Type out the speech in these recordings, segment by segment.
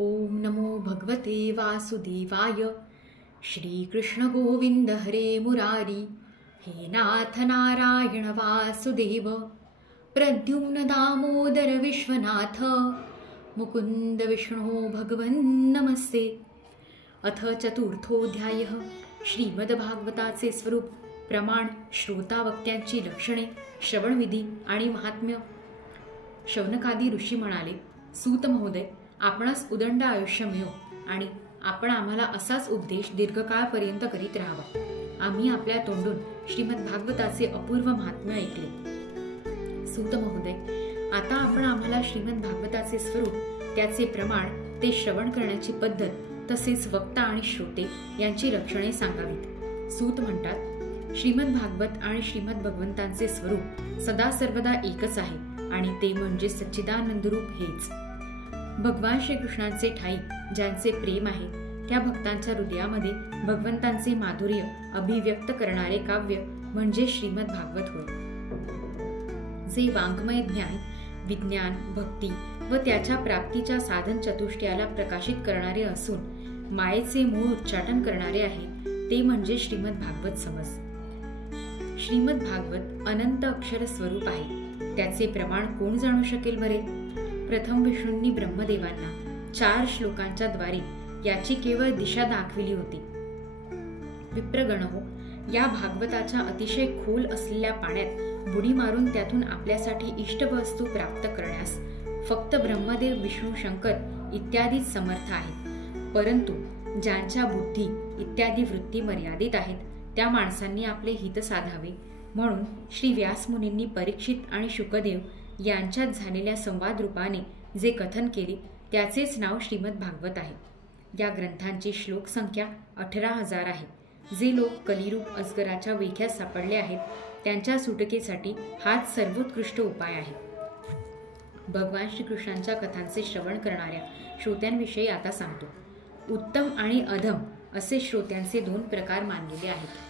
ओम नमो भगवते वासुदेवाय। श्रीकृष्ण गोविंद हरे मुरारी। हे नाथ नारायण वासुदेव। प्रद्युम्न दामोदर विश्वनाथ। मुकुंद विष्णु भगवन् नमस्ते। अथ चतुर्थोऽध्यायः। श्रीमद्भागवताचे स्वरूप, प्रमाण, श्रोतावक्त्यांची लक्षणे, श्रवणविधी आणि महात्म्य। शौनकादी ऋषी म्हणाले, सूत महोदय, आपणास उदंड आयुष्य मिळो आणि आपण आम्हाला असाच उपदेश दीर्घकाळपर्यंत करीत राहावा। आम्ही आपल्या तोंडून श्रीमद्भागवताचे अपूर्व महात्म्य ऐकले। सूत महोदय, आता आपण आम्हाला श्रीमद्भागवताचे स्वरूप, त्याचे प्रमाण, ते श्रवण करण्याची पद्धत, तसेच वक्ता आणि श्रोते यांची लक्षणे सांगावीत। सूत म्हणतात, श्रीमद्भागवत आणि श्रीमद भगवंतांचे स्वरूप सदा सर्वदा एकच आहे आणि ते म्हणजे सच्चिदानंद रूप हेच। भगवान श्रीकृष्णांचे ठाई ज्यांचे प्रेम आहे त्या भक्तांच्या हृदयामध्ये भगवंतांचे माधुर्य अभिव्यक्त करणारे काव्य म्हणजे श्रीमद भागवत होय। जे वाङ्मय ज्ञान, विज्ञान, भक्ती व त्याच्या प्राप्तीच्या साधन चतुष्टयाला प्रकाशित करणारे असून मायेचे मूळ उच्चाटन करणारे आहे ते म्हणजे श्रीमद भागवत समज। श्रीमद भागवत अनंत अक्षर स्वरूप आहे। त्याचे प्रमाण कोण जाणू शकेल बरे? प्रथम विष्णूंनी ब्रह्मदेवांना 4 श्लोकांच्या द्वारे याची केवळ दिशा दाखविली होती। विप्रगण हो, या भागवताच्या अतिशय खोल असलेल्या पाण्यात बुडी मारून त्यातून आपल्यासाठी इष्ट वस्तू प्राप्त करण्यास फक्त ब्रह्मदेव, विष्णू, शंकर इत्यादी समर्थ आहेत। परंतु ज्यांच्या बुद्धी इत्यादी वृत्ती मर्यादित आहेत त्या माणसांनी आपले हित साधावे म्हणून श्री व्यास मुनींनी परीक्षित आणि शुकदेव यांच्यात झालेल्या संवाद रूपाने जे कथन केले त्याचेच नाव श्रीमद भागवत आहे। या ग्रंथांची श्लोक संख्या 18,000 आहे। जे लोक कलिरूप अजगराच्या विळख्यात सापडले आहेत त्यांच्या सुटकेसाठी हाच सर्वोत्कृष्ट उपाय आहे। भगवान श्रीकृष्णांच्या कथांचे श्रवण करणाऱ्या श्रोत्यांविषयी आता सांगतो। उत्तम आणि अधम असे श्रोत्यांचे 2 प्रकार मानलेले आहेत।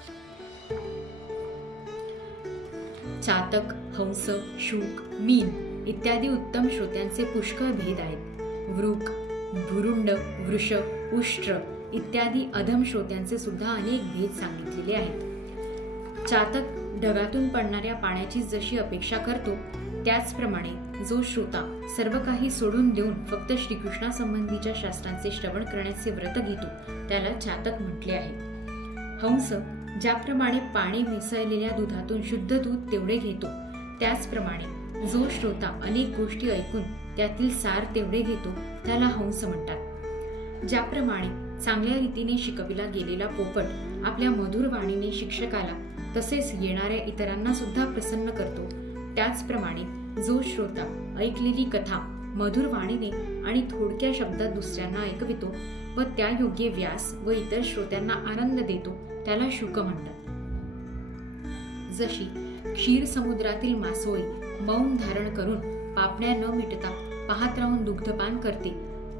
चातक, हंस, शूक, मीन इत्यादी उत्तम श्रोत्यांचे पुष्कळ भेद आहेत। वृक, भुरुंड, वृष, उष्ट्र इत्यादी अधम श्रोत्यांचे सुद्धा अनेक भेद सांगितलेले आहेत। चातक ढगातून पडणाऱ्या पाण्याची जशी अपेक्षा करतो त्याचप्रमाणे जो श्रोता सर्व काही सोडून देऊन फक्त श्रीकृष्णासंबंधीच्या शास्त्रांचे श्रवण करण्याचे व्रत घेतो त्याला चातक म्हटले आहे। हंस ज्याप्रमाणे पाणी मिसळलेल्या दुधातून शुद्ध दूध तेवढे घेतो त्याचप्रमाणे जो श्रोता अनेक गोष्टी ऐकून त्यातील सार तेवढे घेतो त्याला हंस म्हणतात। ज्याप्रमाणे चांगल्या रीतीने शिकविला गेलेला पोपट आपल्या मधुर वाणीने शिक्षकाला तसेच येणाऱ्या इतरांना सुद्धा प्रसन्न करतो त्याचप्रमाणे जो श्रोता ऐकलेली कथा मधुर वाणीने आणि थोडक्या शब्दात दुसऱ्यांना ऐकवितो व त्या योग्य व्यास व इतर श्रोत्यांना आनंद देतो त्याला शुक म्हणतात। जशी क्षीर समुद्रातील मासोळी मौन धारण करून पापण्या न मिटता पाहत राहून दुग्धपान करते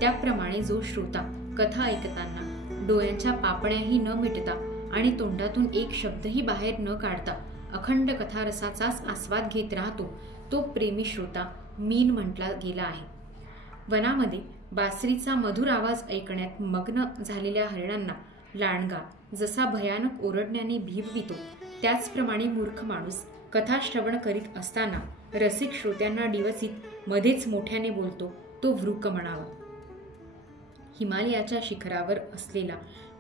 त्याप्रमाणे जो श्रोता कथा ऐकताना डोळ्यांच्या पापण्याही न मिटता आणि तोंडातून एक शब्दही बाहेर न काढता अखंड कथारसाचाच आस्वाद घेत राहतो तो प्रेमी श्रोता मीन म्हटला गेला आहे। वनामध्ये बासरीचा मधुर आवाज ऐकण्यात मग्न झालेल्या हरिणांना लांडगा जसा भयानक ओरडण्याने भिववितो त्याचप्रमाणे मूर्ख माणूस कथा श्रवण करीत असताना रसिक श्रोत्यांना डिवसीत मध्येच मोठ्याने बोलतो तो वृक म्हणावा। हिमालयाच्या शिखरावर असलेला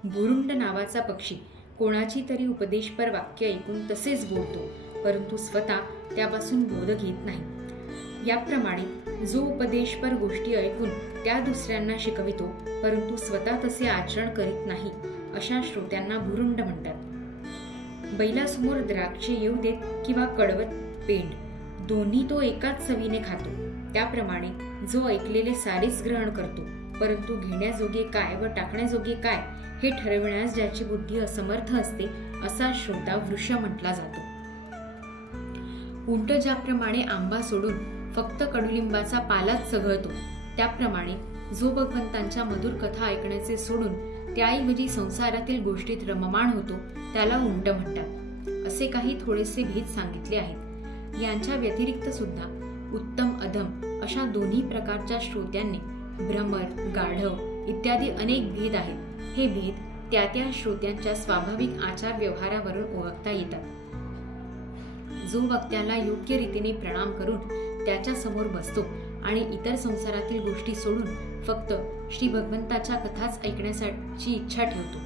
भुरुंड नावाचा पक्षी कोणाची तरी उपदेशपर वाक्य ऐकून तसेच बोलतो परंतु स्वतः त्यापासून बोध घेत नाही। याप्रमाणे जो उपदेशपर गोष्टी ऐकून त्या दुसऱ्यांना शिकवितो परंतु स्वतः तसे आचरण करीत नाही अशा श्रोत्यांना भुरुंड म्हणतात। बैलासमोर द्राक्षे येऊ देत किंवा कडवत पेंड दोन्ही तो एकाच चवीने खातो त्याप्रमाणे जो ऐकलेले सारेच ग्रहण करतो परंतु घेण्याजोगे काय व टाकण्याजोगे काय हे ठरविण्यास ज्याची बुद्धी असमर्थ असते असा श्रोता वृष म्हटला जातो। उंट ज्याप्रमाणे आंबा सोडून फक्त कडुलिंबाचा पालाच चघळतो त्याप्रमाणे जो भगवंतांच्या मधुर कथा ऐकण्याचे सोडून त्याऐवजी संसारातील गोष्टीत रममाण होतो त्याला उंट म्हणतात। असे काही थोडेसे भेद सांगितले आहेत। यांच्या व्यतिरिक्त सुद्धा उत्तम अधम अशा दोन्ही प्रकारच्या श्रोत्यांनी भ्रमर, गाढव इत्यादी अनेक भेद आहेत. हे भेद त्या त्या श्रोत्यांच्या स्वाभाविक आचार व्यवहारावरून ओळखता येतात. जो वक्त्याला योग्य रीतीने प्रणाम करून त्याच्या समोर बसतो आणि इतर संसारातील गोष्टी सोडून फक्त श्री भगवंताच्या कथाच ऐकण्याची इच्छा ठेवतो,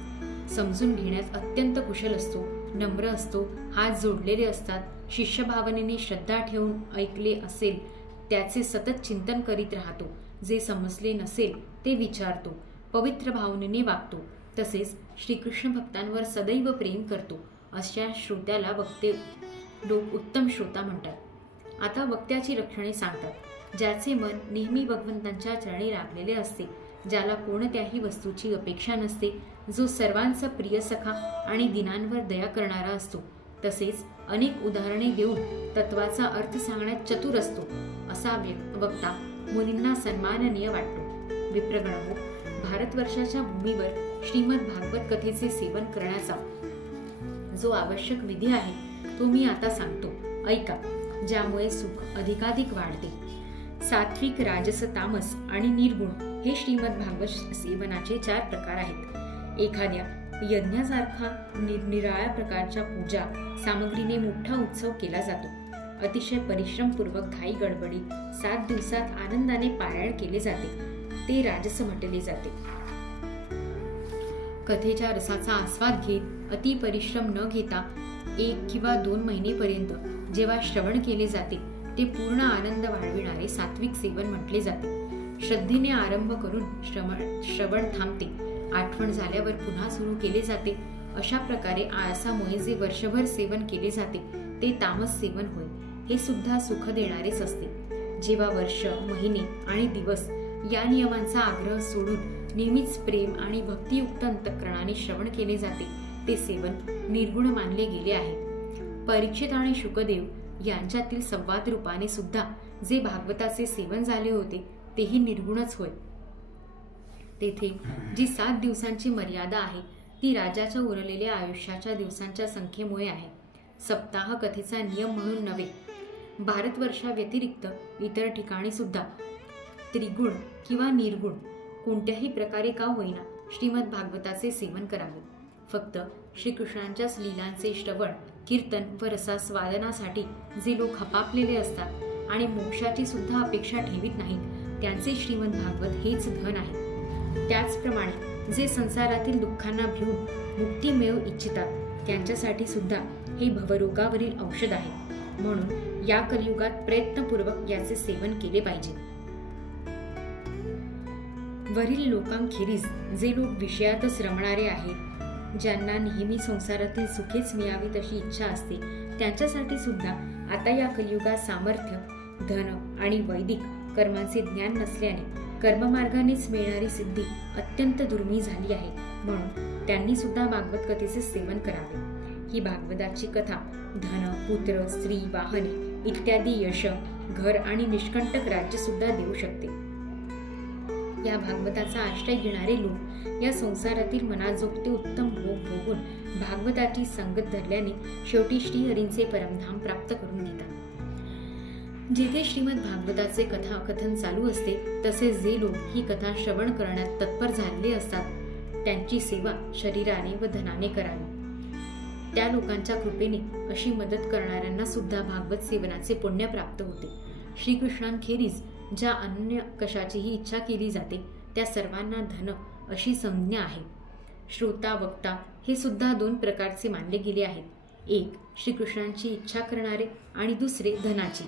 समजून घेण्यात अत्यंत कुशल असतो, नम्र असतो, हात जोडलेले असतात, शिष्यभावनेने श्रद्धा ठेवून ऐकले असेल त्याचे सतत चिंतन करीत राहतो, जे समजले नसेल ते विचारतो, पवित्र भावनेने वागतो, तसेच श्रीकृष्ण भक्तांवर सदैव प्रेम करतो, अशा श्रोत्याला वक्ते लोक उत्तम श्रोता म्हणतात. आता वक्त्याची लक्षणे सांगतात. ज्याचे मन नेहमी भगवंतांच्या चरणी लागलेले असते, ज्याला कोणत्याही वस्तूची अपेक्षा नसते, जो सर्वांचा प्रिय सखा आणि दिनांवर दया करणारा असतो, तसेच अनेक उदाहरणे देऊन तत्वाचा अर्थ सांगण्यात चतुर असतो, असा वक्ता मुनींना सन्माननीय वाटतो. विप्रगणहो, भारतवर्षाच्या भूमीवर श्रीमद भागवत कथेचे सेवन करण्याचा जो आवश्यक विधी आहे तो मी आता सांगतो, ऐका, ज्यामुळे सुख अधिकाधिक वाढते. सात्विक, राजस, तामस आणि निर्गुण हे श्रीमद भागवत सेवनाचे 4 प्रकार आहेत. एखाद्या यज्ञासारखा निराळ्या प्रकारच्या पूजा सामग्रीने मोठा उत्सव केला जातो. अतिशय परिश्रमपूर्वक घाई गडबडीत 7 दिवसात आनंदाने पारायण केले जाते, ते राजस म्हटले जाते. कथेच्या रसाचा आस्वाद घेत अति परिश्रम न घेता 1 किंवा 2 महिनेपर्यंत जेव्हा श्रवण केले जाते ते पूर्ण आनंद वाढविणारे सात्विक सेवन म्हटले जाते. श्रद्धेने आरंभ करून श्रवण थांबते, आठवण झाल्यावर पुन्हा सुरू केले जाते. अशा प्रकारे आळसामुळे जे वर्षभर सेवन केले जाते ते तामस सेवन होय. हे सुद्धा सुख देणारेच असते. जेव्हा वर्ष, महिने आणि दिवस या नियमांचा आग्रह सोडून नेहमीच प्रेम आणि भक्तियुक्त अंतःकरणाने श्रवण केले जाते ते सेवन निर्गुण मानले गेले आहे. परीक्षित आणि शुकदेव यांच्यातील संवाद रूपाने सुद्धा जे भागवताचे सेवन झाले होते तेही निर्गुणच होय. तेथे जी 7 दिवसांची मर्यादा आहे ती राजाच्या उरलेल्या आयुष्याच्या दिवसांच्या संख्येमुळे आहे. सप्ताह कथेचा नियम म्हणून नव्हे. भारतवर्षा व्यतिरिक्त इतर ठिकाणी सुद्धा त्रिगुण किंवा निर्गुण कोणत्याही प्रकारे का होईना श्रीमद भागवताचे सेवन करावे. फक्त श्रीकृष्णांच्याच लीलांचे श्रवण, कीर्तन व रसास्वादनासाठी जे लोक हपापलेले असतात आणि मोक्षाची सुद्धा अपेक्षा ठेवीत नाहीत त्यांचे श्रीमद भागवत हेच धन आहे. त्याचप्रमाणे जे संसारातील दुःखांना भिवून मुक्ती मिळवू इच्छितात त्यांच्यासाठी सुद्धा हे भवरोगावरील औषध आहे. म्हणून या कलियुगात प्रयत्नपूर्वक याचे सेवन केले पाहिजे. वरील लोकांखेरीज जे लोक विषयातच रमणारे आहेत, ज्यांना नेहमी संसारातील सुखेच मिळावीत अशी इच्छा असते, त्यांच्यासाठी सुद्धा आता या कलियुगात सामर्थ्य, धन आणि वैदिक कर्मांचे ज्ञान नसल्याने कर्ममार्गानेच मिळणारी सिद्धी अत्यंत दुर्मिळ झाली आहे. म्हणून त्यांनी सुद्धा भागवत कथेचे सेवन करावे. ही भागवताची कथा धन, पुत्र, स्त्री, वाहने इत्यादी यश, घर आणि निष्कंटक राज्य सुद्धा देऊ शकते. या भागवताचा आश्रय घेणारे लोक या संसारातील मनाजोगते उत्तम भोग भोगून भागवताची संगत धरल्याने शेवटी श्रीहरींचे परमधाम प्राप्त करून घेतात. जेथे श्रीमद भागवताचे कथन चालू असते तसे जे लोक ही कथा श्रवण करण्यात तत्पर झालेले असतात त्यांची सेवा शरीराने व धनाने करावी. त्या लोकांच्या कृपेने अशी मदत करणाऱ्यांना सुद्धा भागवत सेवनाचे पुण्य प्राप्त होते. श्रीकृष्णांखेरीज ज्या अन्य कशाचीही इच्छा केली जाते त्या सर्वांना धन अशी संज्ञा आहे. श्रोता, वक्ता हे सुद्धा 2 प्रकारचे मानले गेले आहेत. एक श्रीकृष्णांची इच्छा करणारे आणि दुसरे धनाची.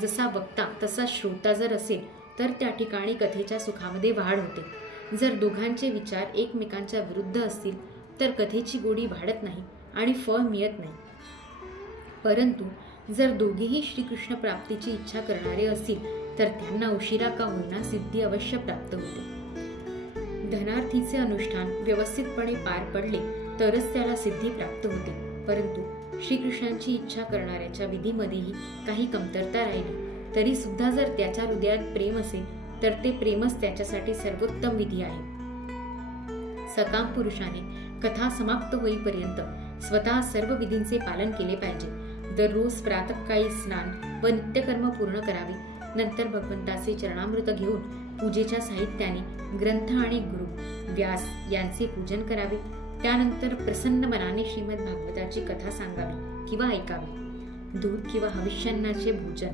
जसा वक्ता तसा श्रोता जर असेल तर त्या ठिकाणी कथेच्या सुखामध्ये वाढ होते. जर दोघांचे विचार एकमेकांच्या विरुद्ध असतील तर कथेची गोडी वाढत नाही आणि फळ मिळत नाही. परंतु जर दोघेही श्रीकृष्ण प्राप्तीची इच्छा करणारे असतील तर त्यांना उशिरा का होईना सिद्धी अवश्य प्राप्त होते. धनार्थीचे अनुष्ठान व्यवस्थितपणे पार पडले तरच त्याला सिद्धी प्राप्त होते. परंतु श्रीकृष्णांची इच्छा करणाऱ्याच्या विधीमध्येही काही कमतरता राहिली तरी सुद्धा जर त्याच्या हृदयात प्रेम असेल तर ते प्रेमच त्याच्यासाठी सर्वोत्तम विधी आहे. सकाम पुरुषाने कथा समाप्त होईपर्यंत स्वतः सर्व विधींचे पालन केले पाहिजे. दररोज प्रातःकाळी स्नान व नित्यकर्म पूर्ण करावे. नंतर भगवंताचे चरणामृत घेऊन पूजेच्या साहित्याने ग्रंथ आणि गुरु व्यास यांचे पूजन करावे. त्यानंतर प्रसन्न मनाने श्रीमद भागवताची कथा सांगावी किंवा ऐकावी. दूध किंवा हविष्यान्नाचे भोजन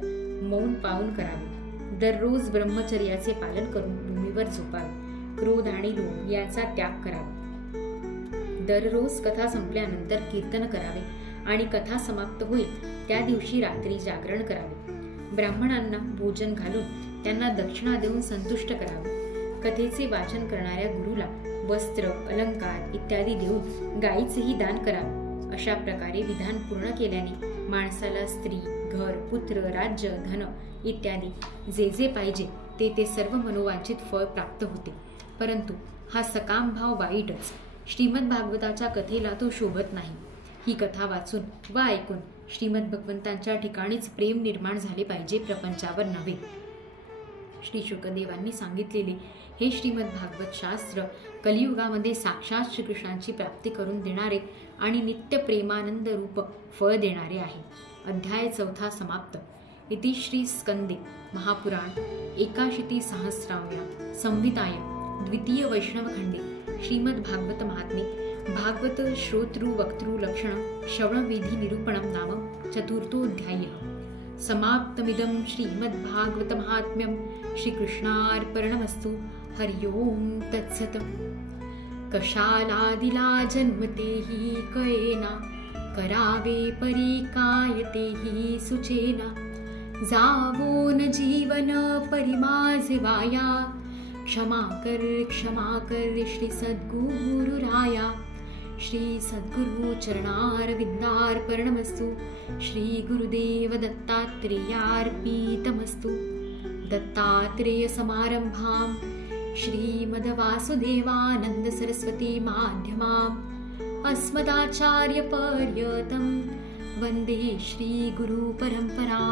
मौन पाळून करावे. दररोज ब्रह्मचर्याचे पालन करून भूमीवर झोपावे. क्रोध आणि लोभ यांचा त्याग करावा. दररोज कथा संपल्यानंतर कीर्तन करावे आणि कथा समाप्त होईल त्या दिवशी रात्री जागरण करावे. ब्राह्मणांना भोजन घालून त्यांना दक्षिणा देऊन संतुष्ट करावे. कथेचे वाचन करणाऱ्या गुरुला वस्त्र, अलंकार इत्यादी देऊन गायीचेही दान करावे. अशा प्रकारे विधान पूर्ण केल्याने माणसाला स्त्री, घर, पुत्र, राज्य, धन इत्यादी जे जे पाहिजे ते सर्व मनोवांछित फळ प्राप्त होते. परंतु हा सकाम भाव वाईटच. श्रीमद भागवताच्या कथेला तो शोभत नाही. ही कथा वाचून व ऐकून श्रीमद भगवंतांच्या ठिकाणीच प्रेम निर्माण झाले पाहिजे, प्रपंचावर नव्हे. श्री शुकदेवांनी सांगितलेले हे श्रीमद भागवत शास्त्र कलियुगामध्ये साक्षात श्रीकृष्णांची प्राप्ती करून देणारे आणि नित्य प्रेमानंद रूप फळ देणारे आहे. अध्याय 4 समाप्त. इति श्री स्कंदे महापुराण 81 संहितायां द्वितीय वैष्णवखंडे श्रीमद भागवत महात्म्ये भागवत श्रोतृ वक्तृ लक्षण श्रवण विधि निरूपणं नाम चतुर्थोऽध्यायः. समाप्तमिदं श्रीमद्भागवत महात्म्यं. श्रीकृष्णार्पणमस्तु. हरि ओम तत्सत. कशालादिला जन्मतेहि कयेना, करावे परी काय तेहि सुचेना. जावो न जीवन परी माझे वाया, क्षमा कर श्री सद्गुरुराया. श्री सद्गुरु चरणारविंदार्पणमस्तु. श्री गुरुदेव दत्तात्रेयार्पितमस्तु. दत्तात्रेय समारंभां श्रीमद्वासुदेवानंद सरस्वती माध्यमाम् अस्मदाचार्य पर्यन्तं वन्दे श्री गुरु परंपरा.